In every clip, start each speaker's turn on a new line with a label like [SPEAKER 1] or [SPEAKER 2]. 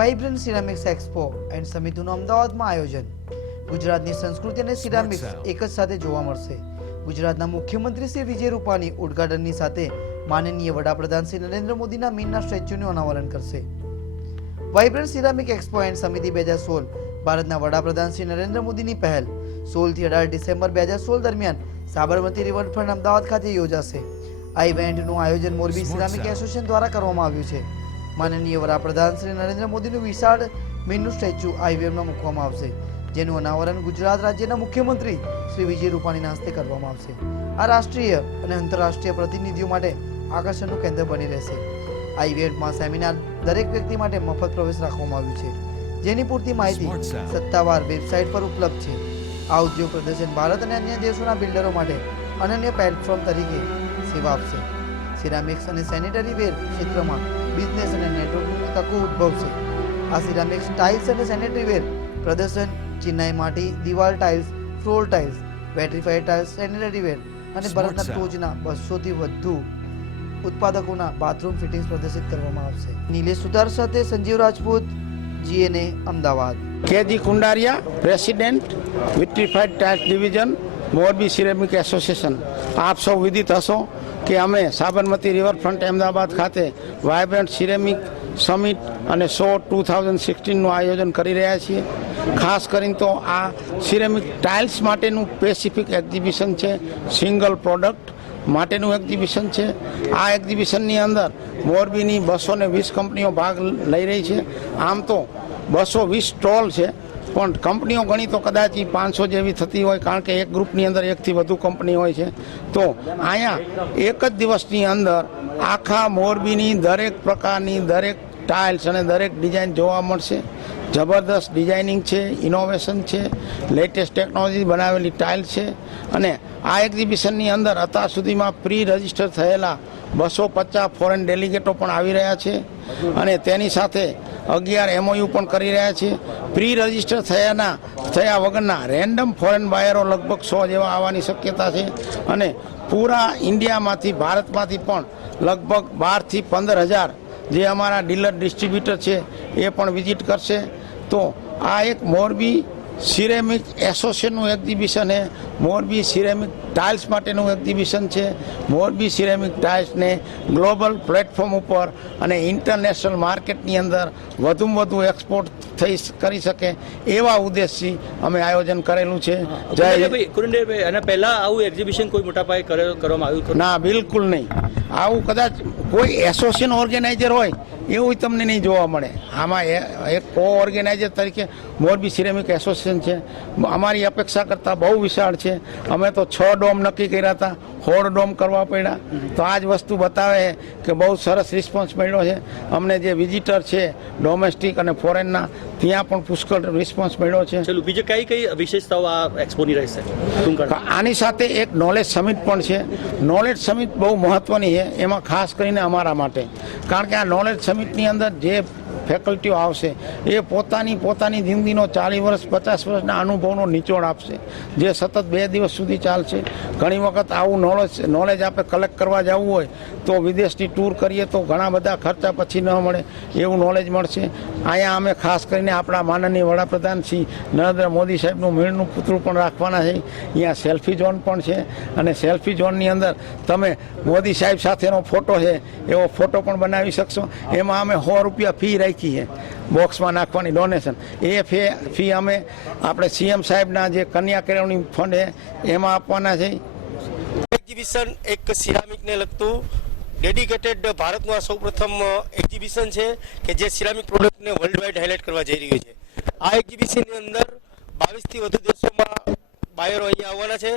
[SPEAKER 1] Vibrant ceramics expo and સમિતિનું અમદાવાદમાં આયોજન. ગુજરાતની સંસ્કૃતિ અને સિરામિક્સ એક જ સાથે જોવા મળશે. ગુજરાતના મુખ્યમંત્રી શ્રી વિજય રૂપાણી ઉદઘાટનની સાથે માનનીય વડાપ્રધાન શ્રી નરેન્દ્ર મોદીના મીનના સ્ટેચ્યુનું અનાવરણ કરશે. વાઇબ્રન્ટ સિરામિક એક્સપો એન્ડ સમિતિ બે હજાર સોળ ભારતના વડાપ્રધાન શ્રી નરેન્દ્ર મોદીની પહેલ સોળથી અઢાર ડિસેમ્બર બે હજાર સોળ દરમિયાન સાબરમતી રિવરફ્રન્ટ અમદાવાદ ખાતે યોજાશે. આ ઇવેન્ટનું આયોજન મોરબી સિરામિક એસોસિએશન દ્વારા કરવામાં આવ્યું છે. માનનીય વડાપ્રધાન શ્રી નરેન્દ્ર મોદીનું વિશાળ મીનનું સ્ટેચ્યુ આઈવીએમમાં મૂકવામાં આવશે જેનું અનાવરણ ગુજરાત રાજ્યના મુખ્યમંત્રી શ્રી વિજય રૂપાણીના હસ્તે કરવામાં આવશે. આ રાષ્ટ્રીય અને આંતરરાષ્ટ્રીય પ્રતિનિધિઓ માટે આકર્ષણનું કેન્દ્ર બની રહેશે. આ ઇવેન્ટમાં સેમિનાર દરેક વ્યક્તિ માટે મફત પ્રવેશ રાખવામાં આવ્યું છે. જેની પૂરતી માહિતી સત્તાવાર વેબસાઇટ પર ઉપલબ્ધ છે. આ ઉદ્યોગ પ્રદર્શન ભારત અને અન્ય દેશોના બિલ્ડરો માટે અનન્ય પ્લેટફોર્મ તરીકે સેવા આપશે. સિરામિક્સ અને સેનિટરી વેર ક્ષેત્રમાં બિઝનેસ અને નેટવર્કની તકો ઉદ્ભવશે આ સિરામિક્સ ટાઇલ્સ અને સેનેટરી વેર પ્રદર્શન ચિનાઈ માટી દિવાલ tiles floor tiles vitrified tiles sanitary ware અને ભારતના ટોચના બસોથી વધુ ઉત્પાદકોના બાથરૂમ ફિટિંગ્સ પ્રદર્શિત કરવામાં આવશે. નિલેશ સુધાર સાથે Sanjeev Rajput G N A Ahmedabad.
[SPEAKER 2] K G Kundariya president vitrified tiles division Morbi ceramic association આપ સૌ વિદિત હશો. કે અમે સાબરમતી રિવરફ્રન્ટ અમદાવાદ ખાતે વાયબ્રન્ટ સિરેમિક સમિટ અને શો ટુ થાઉઝન્ડ સિક્સટીનનું આયોજન કરી રહ્યા છીએ. ખાસ કરીને તો આ સિરેમિક ટાઇલ્સ માટેનું સ્પેસિફિક એક્ઝિબિશન છે, સિંગલ પ્રોડક્ટ માટેનું એક્ઝિબિશન છે. આ એક્ઝિબિશનની અંદર મોરબીની બસો ને વીસ કંપનીઓ ભાગ લઈ રહી છે. આમ તો બસો વીસ સ્ટોલ છે. પણ કંપનીઓ ગણી તો કદાચ એ પાંચસો જેવી થતી હોય, કારણ કે એક ગ્રુપની અંદર એકથી વધુ કંપની હોય છે. તો અહીંયા એક જ દિવસની અંદર આખા મોરબીની દરેક પ્રકારની દરેક ટાઇલ્સ અને દરેક ડિઝાઇન જોવા મળશે. જબરદસ્ત ડિઝાઇનિંગ છે, ઇનોવેશન છે, લેટેસ્ટ ટેકનોલોજી બનાવેલી ટાઇલ છે અને આ એક્ઝિબિશનની અંદર અત્યાર સુધીમાં પ્રી રજિસ્ટર થયેલા બસો પચાસ ફોરેન ડેલિગેટો પણ આવી રહ્યા છે અને તેની સાથે અગિયાર એમઓયુ પણ કરી રહ્યા છે. પ્રી રજિસ્ટર થયાના, થયા વગરના રેન્ડમ ફોરેન બાયરો લગભગ સો જેવા આવવાની શક્યતા છે અને પૂરા ઇન્ડિયામાંથી, ભારતમાંથી પણ લગભગ બારથી પંદર હજાર જે અમારા ડીલર ડિસ્ટ્રીબ્યુટર છે એ પણ વિઝિટ કરશે. તો આ એક મોરબી સિરેમિક એસોસિએશનનું એક્ઝિબિશન છે. મોરબી સિરેમિક ટાઇલ્સ માટેનું એક્ઝિબિશન છે. મોરબી સિરેમિક ટાઇલ્સને ગ્લોબલ પ્લેટફોર્મ ઉપર અને ઇન્ટરનેશનલ માર્કેટની અંદર વધુમાં વધુ એક્સપોર્ટ થઈ કરી શકે એવા ઉદ્દેશથી અમે આયોજન કરેલું છે. જય
[SPEAKER 3] કુંડલિયાભાઈ, અને પહેલાં આવું એક્ઝિબિશન કોઈ મોટા પાયે કરે- કરવામાં આવ્યું
[SPEAKER 2] ના બિલકુલ નહીં. આવું કદાચ કોઈ એસોસિએશન ઓર્ગેનાઇઝર હોય એવું તમને નહીં જોવા મળે. આમાં એ- એક કો ઓર્ગેનાઇઝર તરીકે મોરબી સિરેમિક એસોસિએશન છે. અમારી અપેક્ષા કરતાં બહુ વિશાળ છે. અમે તો છ ડોમ નક્કી કર્યા હતા. હોળ ડોમ કરવા પડ્યા. તો આ જ વસ્તુ બતાવે કે બહુ સરસ રિસ્પોન્સ મળ્યો છે. અમને જે વિઝિટર છે ડોમેસ્ટિક અને ફોરેનના ત્યાં પણ પુષ્કળ રિસ્પોન્સ મળ્યો છે.
[SPEAKER 3] બીજી કઈ કઈ વિશેષતાઓ આ એક્સપોની રહેશે?
[SPEAKER 2] આની સાથે એક નોલેજ સમિટ પણ છે. નોલેજ સમિટ બહુ મહત્વની છે. એમાં ખાસ કરીને અમારા માટે. કારણ કે આ નોલેજ સમિટની અંદર જે ફેકલ્ટીઓ આવશે. એ પોતાની પોતાની જિંદગીનો ચાલીસ વર્ષ, પચાસ વર્ષના અનુભવનો નિચોડ આપશે. જે સતત બે દિવસ સુધી ચાલશે. ઘણી વખત આવું નોલેજ નોલેજ આપણે કલેક્ટ કરવા જવું હોય, તો વિદેશની ટૂર કરીએ તો ઘણા બધા ખર્ચા પછી ન મળે. એવું નોલેજ મળશે. અહીંયા અમે ખાસ કરીને આપણા માનનીય વડાપ્રધાન શ્રી નરેન્દ્ર મોદી સાહેબનું મીણનું પુતળું પણ રાખવાના છે. અહીંયા સેલ્ફી ઝોન પણ છે. અને સેલ્ફી ઝોનની અંદર તમે મોદી સાહેબ સાથેનો ફોટો છે. એવો ફોટો પણ બનાવી શકશો. એમાં અમે સો રૂપિયા ફી રાખી છે. બોક્સમાં નાખવાની ડોનેશન એ ફી ફી અમે આપણે સીએમ સાહેબના જે કન્યા કેળવણી ફંડ એમાં આપવાના છે.
[SPEAKER 4] એક્ઝિબિશન એક સિરામિકને લગતું ડેડિકેટેડ ભારતનું આ સૌપ્રથમ એક્ઝિબિશન છે કે જે સિરામિક પ્રોડક્ટને વર્લ્ડ વાઇડ હાઇલાઇટ કરવા જઈ રહ્યું છે. આ એક્ઝિબિશનની અંદર બાવીસથી વધુ દેશોમાં બાયરો અહીંયા આવવાના છે.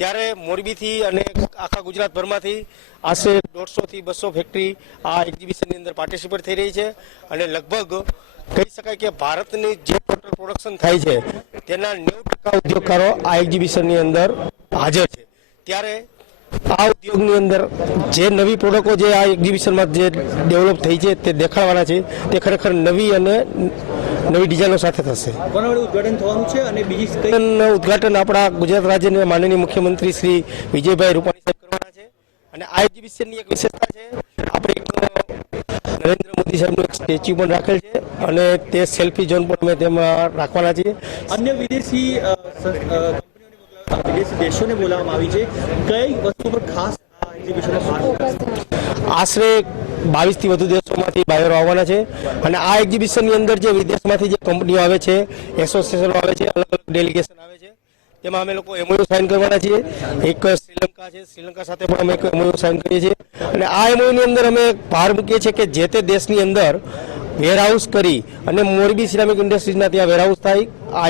[SPEAKER 4] ત્યારે મોરબીથી અને આખા ગુજરાતભરમાંથી આશરે દોઢસોથી બસો ફેક્ટરી આ એક્ઝિબિશનની અંદર પાર્ટિસિપેટ થઈ રહી છે. અને લગભગ કહી શકાય કે ભારતની જે ટોટલ પ્રોડક્શન થાય છે, તેના નેવું ટકા ઉદ્યોગકારો આ એક્ઝિબિશનની અંદર હાજર છે. ત્યારે આ ઉદ્યોગની અંદર જે નવી પ્રોડક્ટો જે આ એક્ઝિબિશનમાં જે ડેવલપ થઈ છે, તે દેખાડવાના છે, તે ખરેખર નવી અને નવી ડિઝાઇનો સાથે થશે.
[SPEAKER 3] ઉદઘાટન થવાનું છે અને બીજી
[SPEAKER 4] ઉદ્ઘાટન આપણા ગુજરાત રાજ્યના માનનીય મુખ્યમંત્રી શ્રી વિજયભાઈ રૂપાણી સાહેબ કરવાના છે. અને આ એક્ઝિબિશનની એક વિશેષતા છે આપણે એક નરેન્દ્ર મોદી સાહેબનું એક સ્ટેચ્યુ પણ રાખેલ છે અને તે સેલ્ફી ઝોન પણ અમે તેમાં રાખવાના છીએ.
[SPEAKER 3] અન્ય વિદેશી વિદેશી દેશોને બોલાવવામાં આવી છે. કઈ વસ્તુ પર ખાસ આ
[SPEAKER 4] આશરે બાવીસથી વધુ દેશોમાંથી બાયરો આવવાના છે. અને આ એક્ઝિબિશનની અંદર જે વિદેશમાંથી જે કંપનીઓ આવે છે એસોસિએશનો આવે છે, અલગ અલગ ડેલિગેશન આવે છે, તેમાં અમે લોકો એમઓયુ સાઇન કરવાના છીએ. એક શ્રીલંકા છે, શ્રીલંકા સાથે પણ અમે એક એમઓયુ સાઇન કરીએ છીએ. અને આ એમઓયુની અંદર અમે ભાર મૂકીએ છીએ કે જે તે દેશની અંદર વેરહાઉસ કરી અને મોરબી સિરામિક ઇન્ડસ્ટ્રીઝના ત્યાં વેરહાઉસ થાય, આ